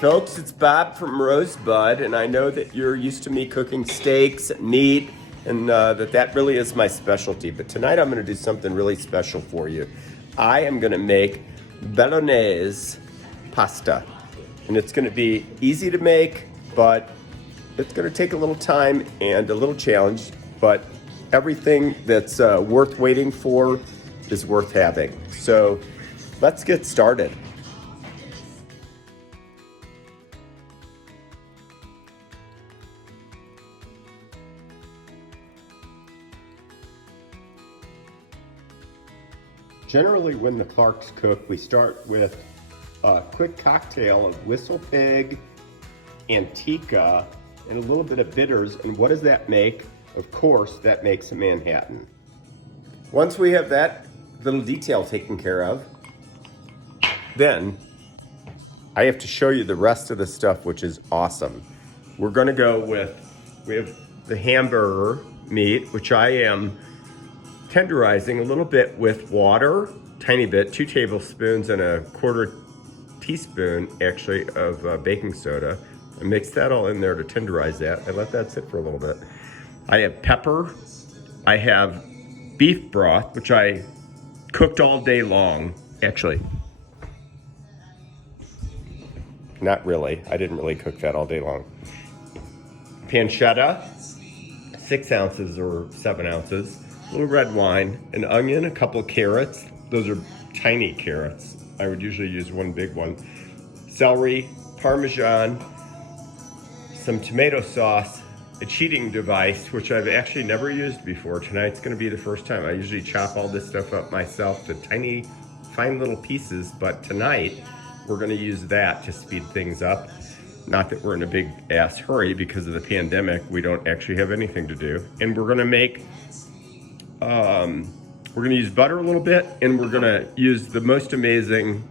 folks, it's Bob from Rosebud, and I know that you're used to me cooking steaks, meat, and that really is my specialty. But tonight I'm going to do something really special for you. I am going to make Bolognese pasta, and it's going to be easy to make, but it's going to take a little time and a little challenge, but everything that's worth waiting for is worth having. So let's get started. Generally, when the Clarks cook, we start with a quick cocktail of Whistle Pig, Antica, and a little bit of bitters. And what does that make? Of course, that makes a Manhattan. Once we have that little detail taken care of, then I have to show you the rest of the stuff, which is awesome. We're gonna go with, we have the hamburger meat, which I am tenderizing a little bit with water, tiny bit, 2 tablespoons and a 1/4 teaspoon actually of baking soda. I mix that all in there to tenderize that. I let that sit for a little bit. I have pepper. I have beef broth, which I cooked all day long. Actually, not really. I didn't really cook that all day long. Pancetta, 6 ounces or 7 ounces. A little red wine, an onion, a couple carrots. Those are tiny carrots. I would usually use one big one. Celery, Parmesan, some tomato sauce, a cheating device, which I've actually never used before. Tonight's gonna be the first time. I usually chop all this stuff up myself to tiny, fine little pieces, but tonight we're gonna use that to speed things up. Not that we're in a big ass hurry because of the pandemic. We don't actually have anything to do. And we're gonna make we're gonna use butter a little bit, and we're gonna use the most amazing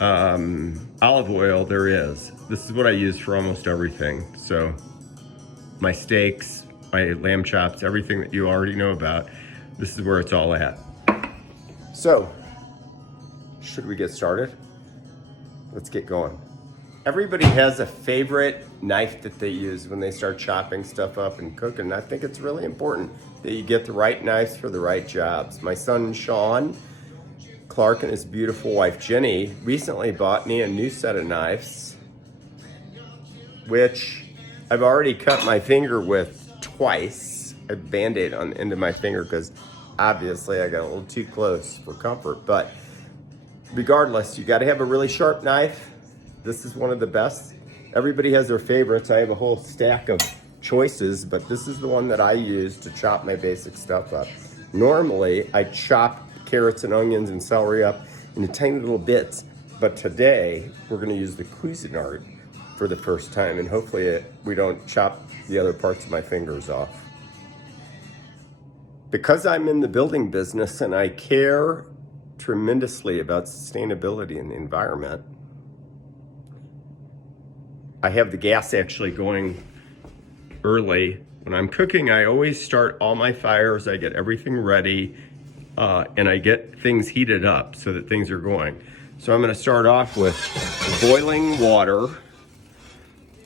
olive oil there is. This is what I use for almost everything. So my steaks, my lamb chops, everything that you already know about, this is where it's all at. So, should we get started? Let's get going. Everybody has a favorite knife that they use when they start chopping stuff up and cooking. I think it's really important that you get the right knives for the right jobs. My son, Sean Clark, and his beautiful wife, Jenny, recently bought me a new set of knives, which I've already cut my finger with twice. A Band-Aid on the end of my finger because obviously I got a little too close for comfort. But regardless, you got to have a really sharp knife. This is one of the best. Everybody has their favorites. I have a whole stack of choices, but this is the one that I use to chop my basic stuff up. Normally, I chop carrots and onions and celery up into tiny little bits, but today we're gonna use the Cuisinart for the first time, and hopefully we don't chop the other parts of my fingers off. Because I'm in the building business and I care tremendously about sustainability and the environment, I have the gas actually going early. When I'm cooking, I always start all my fires, I get everything ready, and I get things heated up so that things are going. So I'm gonna start off with boiling water.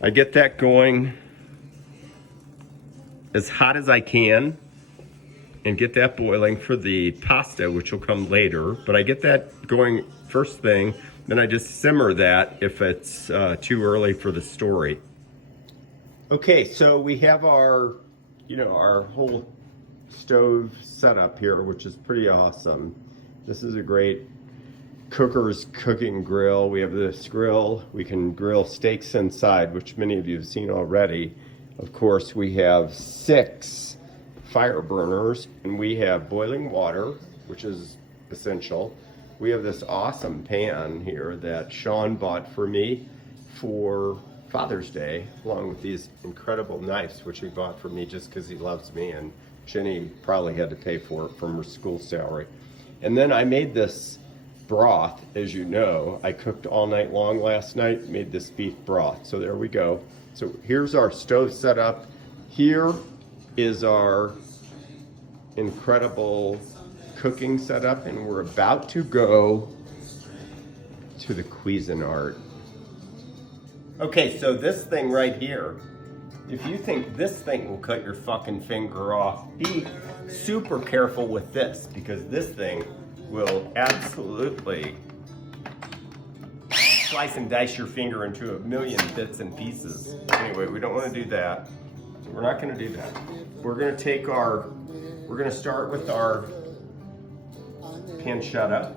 I get that going as hot as I can and get that boiling for the pasta, which will come later. But I get that going first thing, then I just simmer that if it's too early for the story. Okay, so we have our, our whole stove set up here, which is pretty awesome. This is a great cooker's cooking grill. We have this grill. We can grill steaks inside, which many of you have seen already. Of course, we have 6 fire burners, and we have boiling water, which is essential. We have this awesome pan here that Sean bought for me for Father's Day, along with these incredible knives, which he bought for me just because he loves me, and Jenny probably had to pay for it from her school salary. And then I made this broth, as you know. I cooked all night long last night, made this beef broth. So there we go. So here's our stove set up. Here is our incredible cooking setup, and we're about to go to the Cuisinart. Okay, so this thing right here, if you think this thing will cut your fucking finger off, be super careful with this, because this thing will absolutely slice and dice your finger into a million bits and pieces. Anyway, we don't want to do that. We're not going to do that. We're going to start with our pancetta,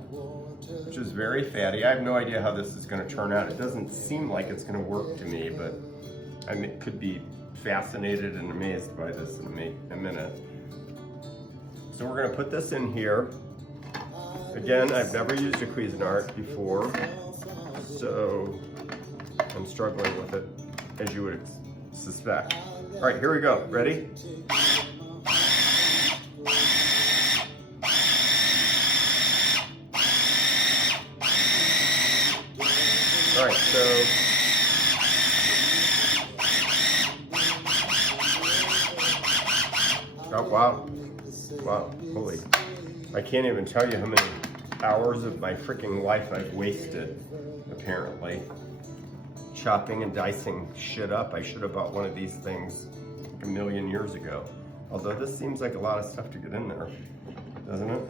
which is very fatty. I have no idea how this is going to turn out. It doesn't seem like it's going to work to me, but I could be fascinated and amazed by this in a minute. So we're going to put this in here. Again, I've never used a Cuisinart before, so I'm struggling with it, as you would suspect. All right, here we go. Ready? All right, so oh wow, holy! I can't even tell you how many hours of my freaking life I've wasted, apparently, chopping and dicing shit up. I should have bought one of these things like a million years ago. Although this seems like a lot of stuff to get in there, doesn't it?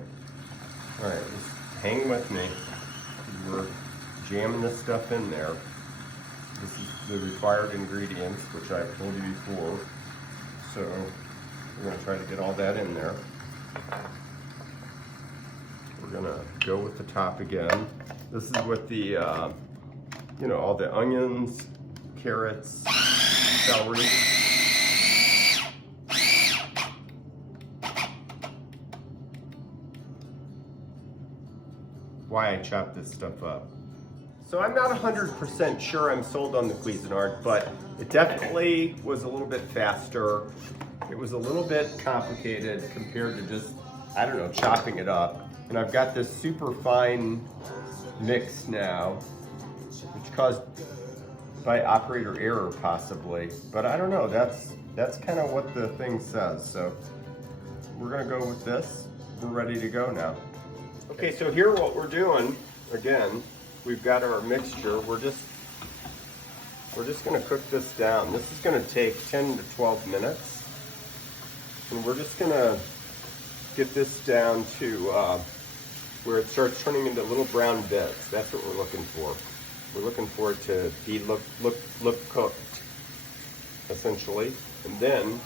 All right, just hang with me. We're jamming this stuff in there. This is the required ingredients, which I've told you before. So we're going to try to get all that in there. We're going to go with the top again. This is with the, you know, all the onions, carrots, celery. Why I chop this stuff up. So I'm not 100% sure I'm sold on the Cuisinart, but it definitely was a little bit faster. It was a little bit complicated compared to just, I don't know, chopping it up. And I've got this super fine mix now, which caused by operator error possibly. But I don't know, that's kind of what the thing says. So we're gonna go with this. We're ready to go now. Okay, so here what we're doing, again, we've got our mixture. We're just gonna cook this down. This is gonna take 10 to 12 minutes. And we're just gonna get this down to where it starts turning into little brown bits. That's what we're looking for. We're looking for it to be look cooked, essentially. And then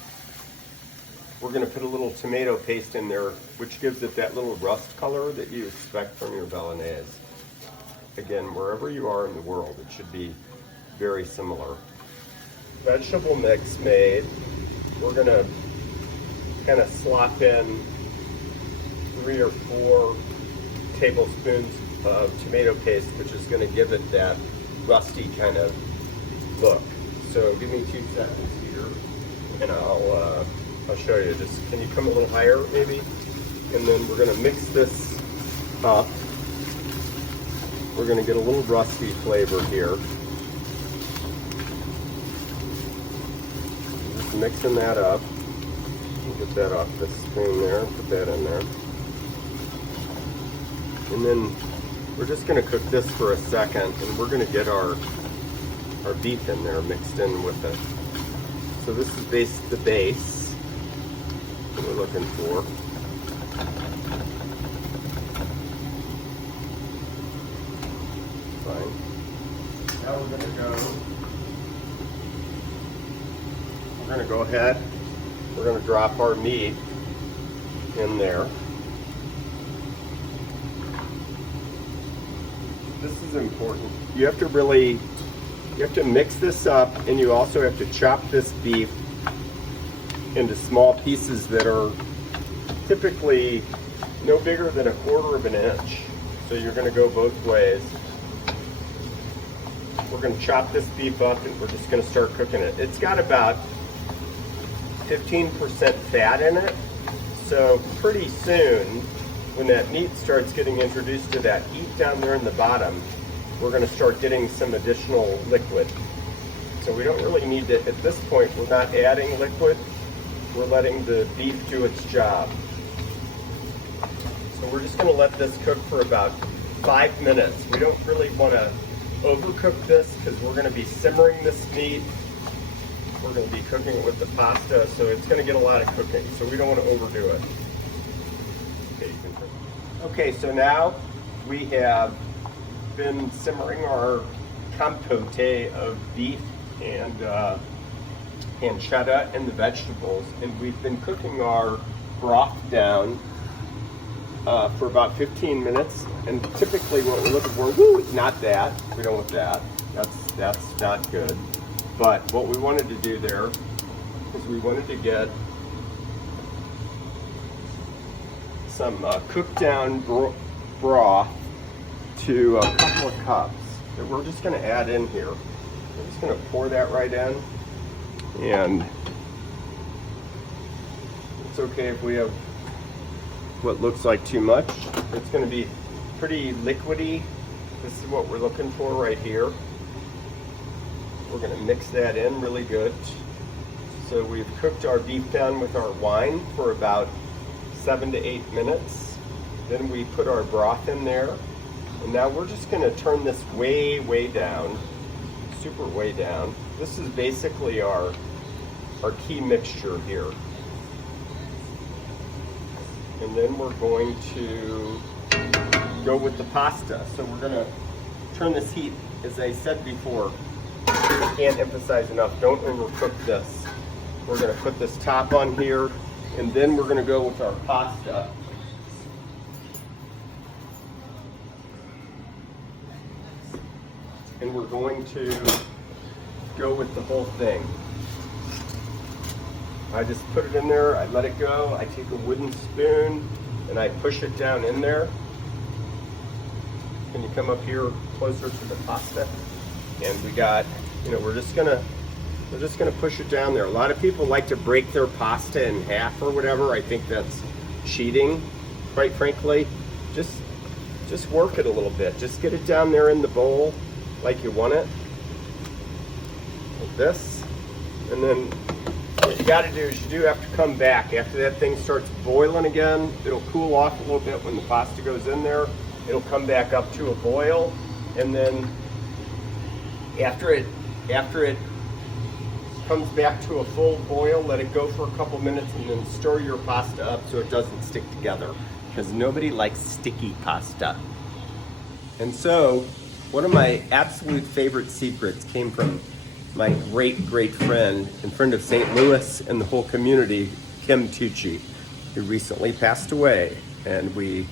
we're gonna put a little tomato paste in there, which gives it that little rust color that you expect from your Bolognese. Again, wherever you are in the world, it should be very similar. Vegetable mix made. We're gonna kind of slop in 3 or 4 tablespoons of tomato paste, which is gonna give it that rusty kind of look. So give me 2 seconds here, and I'll show you. Just, can you come a little higher, maybe? And then we're gonna mix this up. We're gonna get a little rusty flavor here. Just mixing that up. We'll get that off the spoon there, put that in there. And then we're just gonna cook this for a second, and we're gonna get our beef in there mixed in with it. So this is the base that we're looking for. Fine. Now we're gonna go ahead, we're gonna drop our meat in there. This is important. You have to mix this up, and you also have to chop this beef into small pieces that are typically no bigger than 1/4 of an inch. So you're gonna go both ways. We're gonna chop this beef up, and we're just gonna start cooking it. It's got about 15% fat in it. So pretty soon, when that meat starts getting introduced to that heat down there in the bottom, we're gonna start getting some additional liquid. So we don't really need to, at this point, we're not adding liquid. We're letting the beef do its job. So we're just gonna let this cook for about 5 minutes. We don't really want to overcook this because we're going to be simmering this meat. We're going to be cooking it with the pasta, so it's going to get a lot of cooking, so we don't want to overdo it. Okay, so now we have been simmering our compote of beef and pancetta and the vegetables, and we've been cooking our broth down for about 15 minutes. And typically what we're looking for, is not that. We don't want that. That's not good. But what we wanted to do there is we wanted to get some cooked down broth to a couple of cups that we're just going to add in here. We're just going to pour that right in, and it's okay if we have what looks like too much. It's going to be pretty liquidy. This is what we're looking for right here. We're going to mix that in really good. So we've cooked our beef down with our wine for about 7 to 8 minutes. Then we put our broth in there. And now we're just going to turn this way, way down, super way down. This is basically our key mixture here. And then we're going to go with the pasta. So we're going to turn this heat, as I said before, I can't emphasize enough, don't overcook this. We're going to put this top on here, and then we're going to go with our pasta. And we're going to go with the whole thing. I just put it in there, I let it go, I take a wooden spoon and I push it down in there. Can you come up here closer to the pasta? And we got, we're just gonna push it down there. A lot of people like to break their pasta in half or whatever. I think that's cheating, quite frankly. Just work it a little bit. Just get it down there in the bowl like you want it, like this. And then what you gotta do is you do have to come back. After that thing starts boiling again, it'll cool off a little bit when the pasta goes in there. It'll come back up to a boil, and then after it comes back to a full boil, let it go for a couple minutes, and then stir your pasta up so it doesn't stick together, because nobody likes sticky pasta. And so one of my absolute favorite secrets came from my great friend and friend of St. Louis and the whole community, Kim Tucci, who recently passed away. And we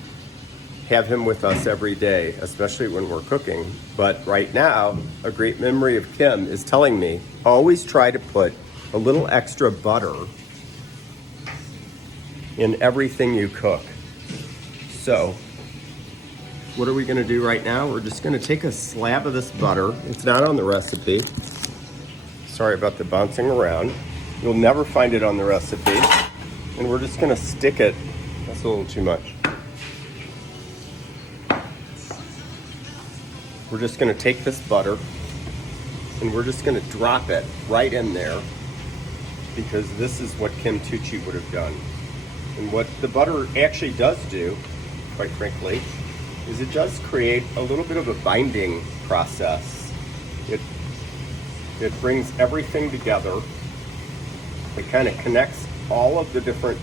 have him with us every day, especially when we're cooking. But right now, a great memory of Kim is telling me, always try to put a little extra butter in everything you cook. So what are we gonna do right now? We're just gonna take a slab of this butter. It's not on the recipe. Sorry about the bouncing around. You'll never find it on the recipe. And we're just gonna stick it. That's a little too much. We're just gonna take this butter and we're just gonna drop it right in there, because this is what Kim Tucci would have done. And what the butter actually does do, quite frankly, is it does create a little bit of a binding process. It brings everything together. It kind of connects all of the different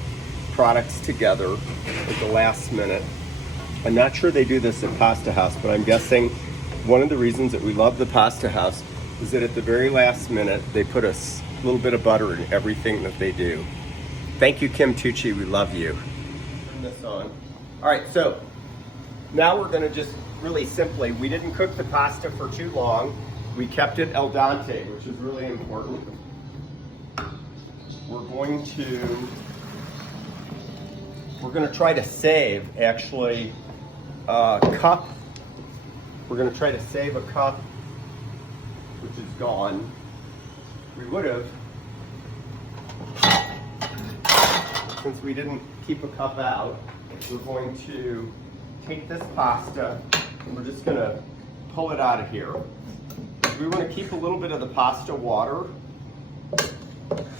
products together at the last minute. I'm not sure they do this at Pasta House, but I'm guessing one of the reasons that we love the Pasta House is that at the very last minute, they put a little bit of butter in everything that they do. Thank you, Kim Tucci, we love you. Turn this on. All right, so now we're gonna just really simply, we didn't cook the pasta for too long. We kept it al dente, which is really important. We're gonna try to save actually a cup. We're gonna try to save a cup, which is gone. We would have, since we didn't keep a cup out. We're going to take this pasta and we're just gonna pull it out of here. We want to keep a little bit of the pasta water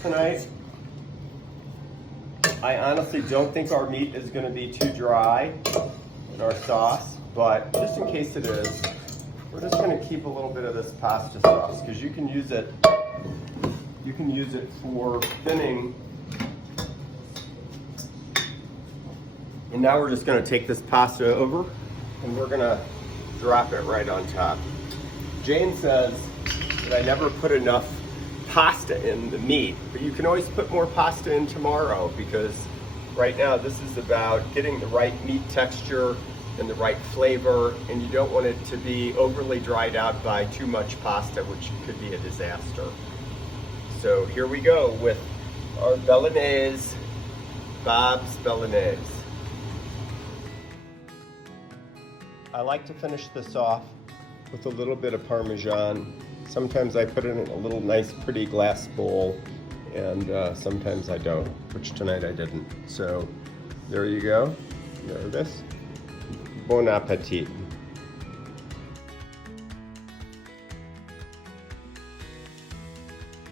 tonight. I honestly don't think our meat is going to be too dry in our sauce. but just in case it is, we're just going to keep a little bit of this pasta sauce because you can use it for thinning. And now we're just going to take this pasta over and we're going to drop it right on top. Jane says that I never put enough pasta in the meat, but you can always put more pasta in tomorrow because right now this is about getting the right meat texture and the right flavor, and you don't want it to be overly dried out by too much pasta, which could be a disaster. So here we go with our Bolognese, Bob's Bolognese. I like to finish this off with a little bit of Parmesan. Sometimes I put it in a little nice pretty glass bowl, and sometimes I don't, which tonight I didn't. So there you go. There it is. Bon appetit.